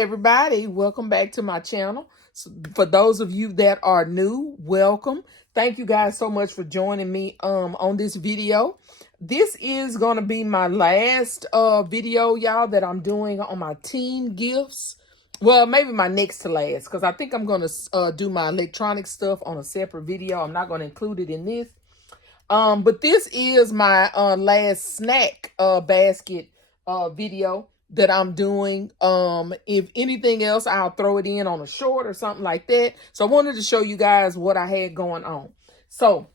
everybody, welcome back to my channel. So for those of you that are new, welcome. Thank you guys so much for joining me on this video. This is going to be my last video, y'all, that I'm doing on my teen gifts. Well, maybe my next to last, because I think I'm going to do my electronic stuff on a separate video. I'm not going to include it in this. But this is my last snack basket video that I'm doing. If anything else, I'll throw it in on a short or something like that. So I wanted to show you guys what I had going on. So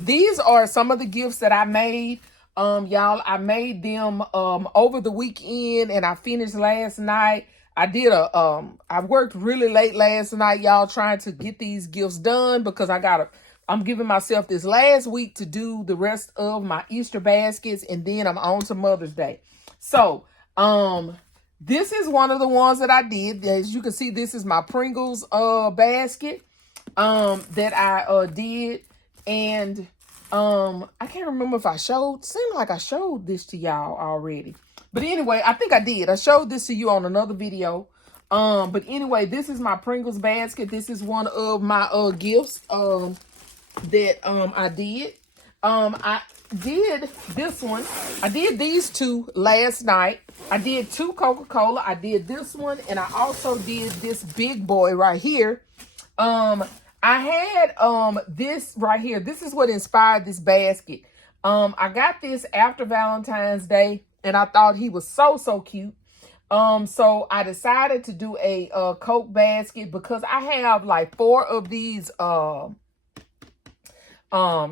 these are some of the gifts that I made. Y'all, I made them over the weekend and I finished last night. I worked really late last night, y'all, trying to get these gifts done because I'm giving myself this last week to do the rest of my Easter baskets, and then I'm on to Mother's Day. So, this is one of the ones that I did. As you can see, this is my Pringles basket that I did. And I can't remember if I seemed like I showed this to y'all already. But anyway, I think I did. I showed this to you on another video. But anyway, this is my Pringles basket. This is one of my gifts that I did. I did this one. I did these two last night. I did 2 Coca-Cola. I did this one, and I also did this big boy right here. I had this right here. This is what inspired this basket. I got this after Valentine's Day, and I thought he was so cute. So I decided to do a Coke basket because I have like 4 of these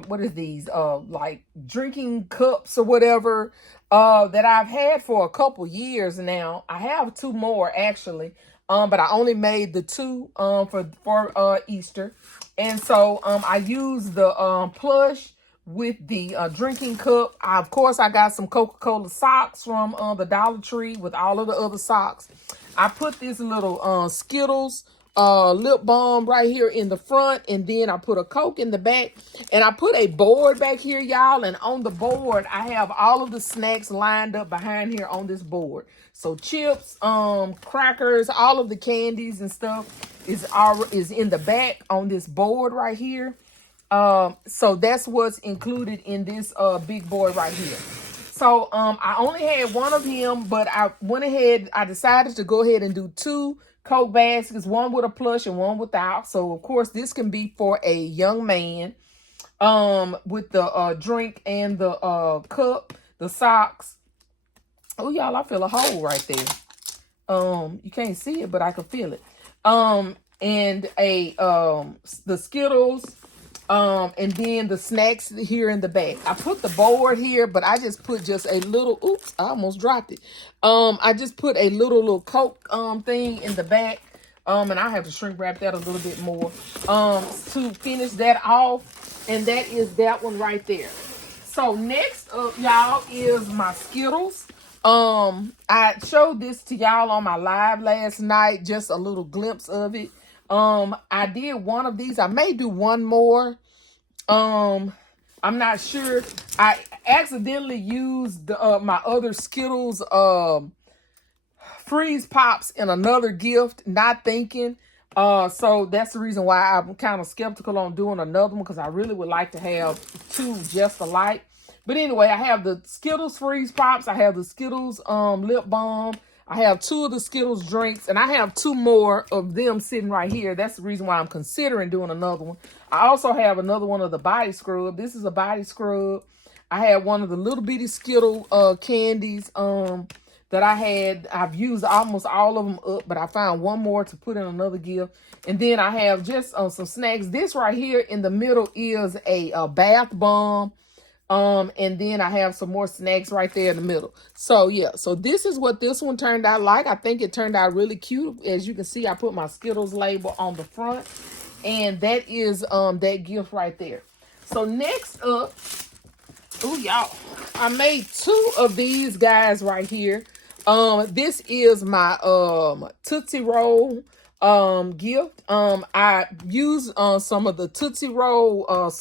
what is these like drinking cups or whatever that I've had for a couple years now. I have 2 more actually, but I only made the 2 for Easter. And so I used the plush with the drinking cup. Of course, I got some Coca-Cola socks from the Dollar Tree with all of the other socks. I put this little Skittles lip balm right here in the front, and then I put a Coke in the back, and I put a board back here, y'all, and on the board I have all of the snacks lined up behind here on this board. So chips, crackers, all of the candies and stuff is in the back on this board right here. So that's what's included in this big board right here. So I only had 1 of him, but I went ahead, I decided to go ahead and do 2 Coke baskets, 1 with a plush and 1 without. So of course this can be for a young man with the drink and the cup, the socks. Oh, y'all, I feel a hole right there. You can't see it, but I can feel it. And the Skittles, and then the snacks here in the back. I put the board here, but I just put just a little, oops, I almost dropped it. I just put a little Coke thing in the back. And I have to shrink wrap that a little bit more to finish that off. And that is that one right there. So next up, y'all, is my Skittles. I showed this to y'all on my live last night, just a little glimpse of it. I did 1 of these. I may do 1 more. I'm not sure. I accidentally used my other Skittles freeze pops in another gift, not thinking. So that's the reason why I'm kind of skeptical on doing another one, because I really would like to have 2 just alike. But anyway, I have the Skittles freeze pops. I have the Skittles lip balm. I have 2 of the Skittles drinks, and I have 2 more of them sitting right here. That's the reason why I'm considering doing another one. I also have another one of the body scrub. This is a body scrub. I had 1 of the little bitty Skittle candies that I had. I've used almost all of them up, but I found 1 more to put in another gift. And then I have just some snacks. This right here in the middle is a bath bomb. And then I have some more snacks right there in the middle. So yeah, so this is what this one turned out like. I think it turned out really cute. As you can see, I put my Skittles label on the front, and that is that gift right there. So next up, oh y'all, I made 2 of these guys right here. This is my Tootsie Roll gift. I used some of the Tootsie Roll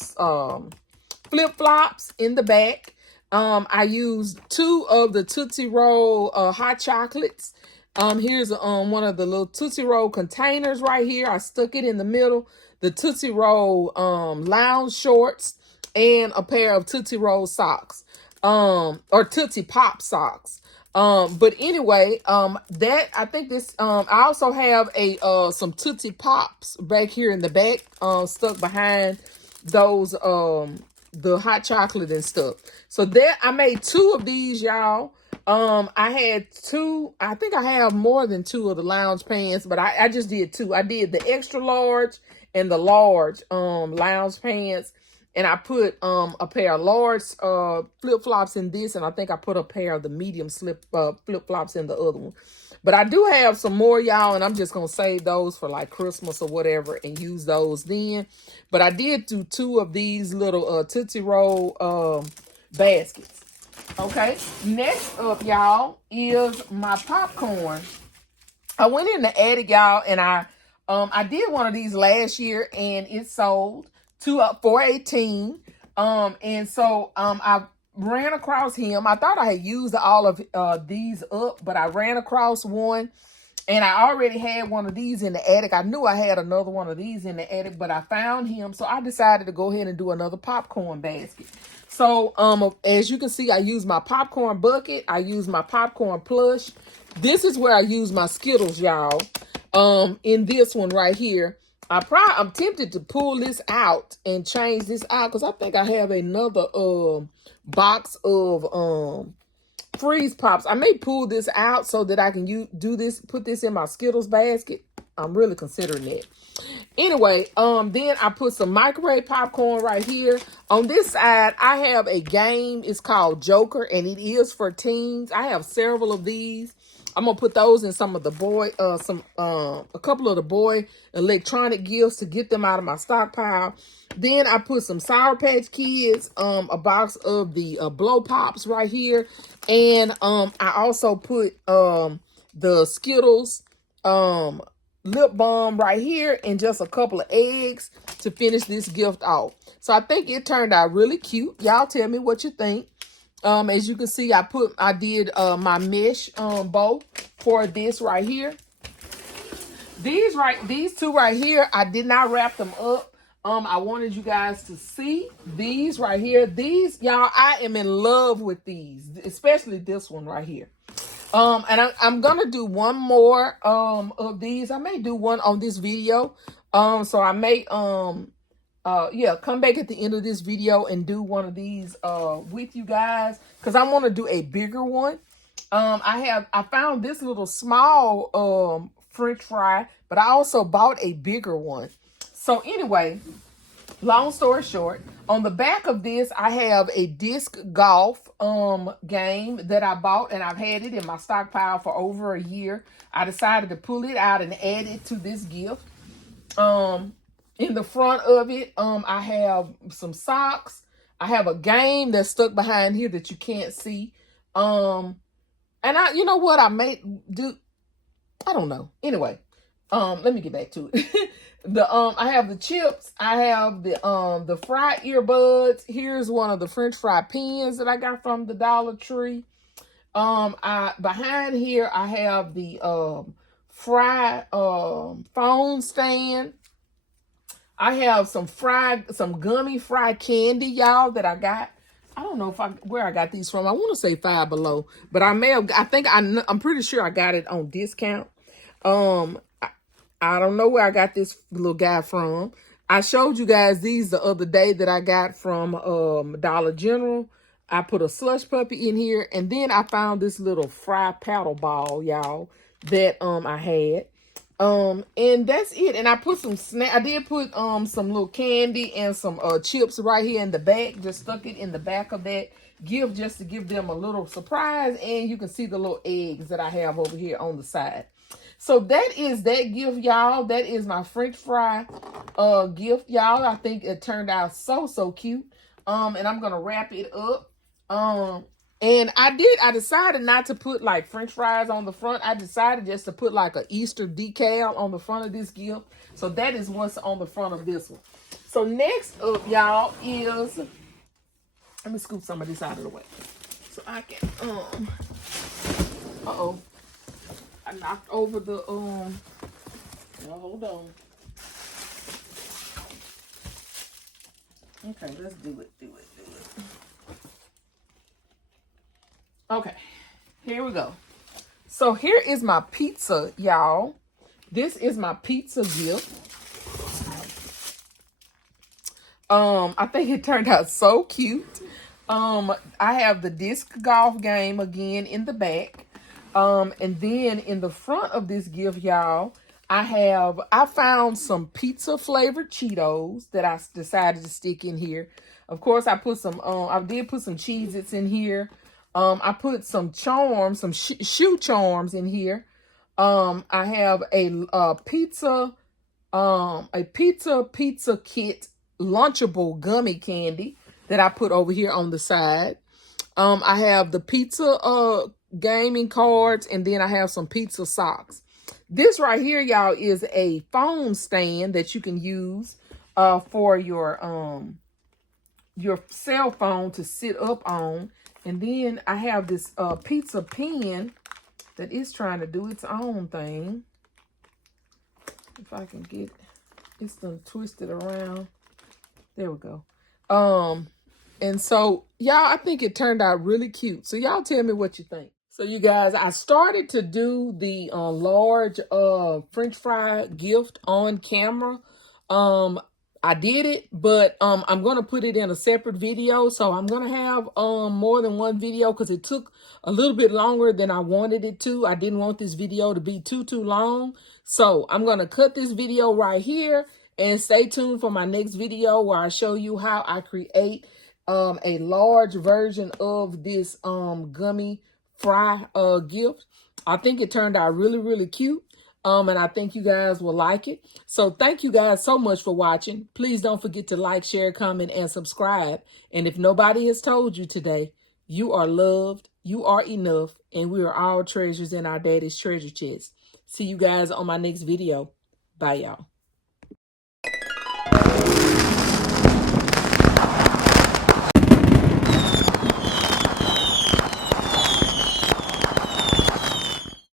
flip-flops in the back. I used 2 of the Tootsie Roll hot chocolates Here's one of the little Tootsie Roll containers right here. I stuck it in the middle. The Tootsie Roll lounge shorts and a pair of Tootsie Roll socks. Or Tootsie Pop socks. But anyway, that I think this I also have a some Tootsie Pops back here in the back, stuck behind those the hot chocolate and stuff. So there I made 2 of these, y'all. I had 2, I think I have more than 2 of the lounge pants, but I just did 2. I did the extra large and the large lounge pants. And I put a pair of large flip-flops in this, and I think I put a pair of the medium flip-flops in the other one. But I do have some more, y'all, and I'm just going to save those for like Christmas or whatever and use those then. But I did do 2 of these little Tootsie Roll baskets. Okay, next up, y'all, is my popcorn. I went in the attic, y'all, and I did one of these last year, and it sold for $18. And so I ran across him. I thought I had used all of these up, but I ran across one, and I already had one of these in the attic. I knew I had another one of these in the attic, but I found him, so I decided to go ahead and do another popcorn basket. So as you can see, I use my popcorn bucket. I use my popcorn plush. This is where I use my Skittles, y'all. In this one right here. I'm tempted to pull this out and change this out because I think I have another box of freeze pops. I may pull this out so that I can put this in my Skittles basket. I'm really considering that. Anyway, then I put some microwave popcorn right here. On this side, I have a game. It's called Joker, and it is for teens. I have several of these. I'm gonna put those in some of the a couple of the boy electronic gifts to get them out of my stockpile. Then I put some Sour Patch Kids, a box of the Blow Pops right here, and I also put the Skittles lip balm right here, and just a couple of eggs to finish this gift off. So I think it turned out really cute. Y'all tell me what you think. As you can see, I did my mesh bow for this right here. These 2 right here, I did not wrap them up. I wanted you guys to see these right here. These, y'all, I am in love with these, especially this one right here. And I'm gonna do one more of these. I may do one on this video. So I may come back at the end of this video and do one of these with you guys, because I want to do a bigger one. I found this little small French fry, but I also bought a bigger one. So anyway, long story short, on the back of this, I have a disc golf game that I bought, and I've had it in my stockpile for over a year. I decided to pull it out and add it to this gift. In the front of it, I have some socks. I have a game that's stuck behind here that you can't see. And you know what I may do? I don't know. Anyway, let me get back to it. I have the chips. I have the fried earbuds. Here's one of the French fry pens that I got from the Dollar Tree. Behind here, I have the fried phone stand. I have some gummy fried candy, y'all, that I got. I don't know where I got these from. I want to say Five Below, but I'm pretty sure I got it on discount. I don't know where I got this little guy from. I showed you guys these the other day that I got from Dollar General. I put a slush puppy in here, and then I found this little fry paddle ball, y'all, that I had. And that's it. And I put I did put some little candy and some chips right here in the back. Just stuck it in the back of that gift just to give them a little surprise. And you can see the little eggs that I have over here on the side. So that is that gift, y'all. That is my French fry gift, y'all. I think it turned out so cute. And I'm gonna wrap it up. And I decided not to put like French fries on the front. I decided just to put like a Easter decal on the front of this gift. So that is what's on the front of this one. So next up, y'all, is, let me scoop some of this out of the way so I can, I knocked over the now hold on. Okay, let's do it. Okay, here we go. So here is my pizza, y'all. This is my pizza gift. I think it turned out so cute. I have the disc golf game again in the back. And then in the front of this gift, y'all, I found some pizza flavored Cheetos that I decided to stick in here. Of course, I put some, I did put some Cheez-Its in here. I put some charms, some shoe charms in here. I have a pizza kit Lunchable gummy candy that I put over here on the side. I have the pizza gaming cards, and then I have some pizza socks. This right here, y'all, is a phone stand that you can use for your cell phone to sit up on. And then I have this pizza pen that is trying to do its own thing. If I can get it's done twisted around. There we go. And so, y'all, I think it turned out really cute. So y'all tell me what you think. So you guys, I started to do the large French fry gift on camera. I did it, but I'm going to put it in a separate video. So I'm going to have more than one video because it took a little bit longer than I wanted it to. I didn't want this video to be too long. So I'm going to cut this video right here and stay tuned for my next video where I show you how I create a large version of this gummy fry gift. I think it turned out really cute. And I think you guys will like it. So thank you guys so much for watching. Please don't forget to like, share, comment, and subscribe. And if nobody has told you today, you are loved, you are enough, and we are all treasures in our daddy's treasure chest. See you guys on my next video. Bye, y'all.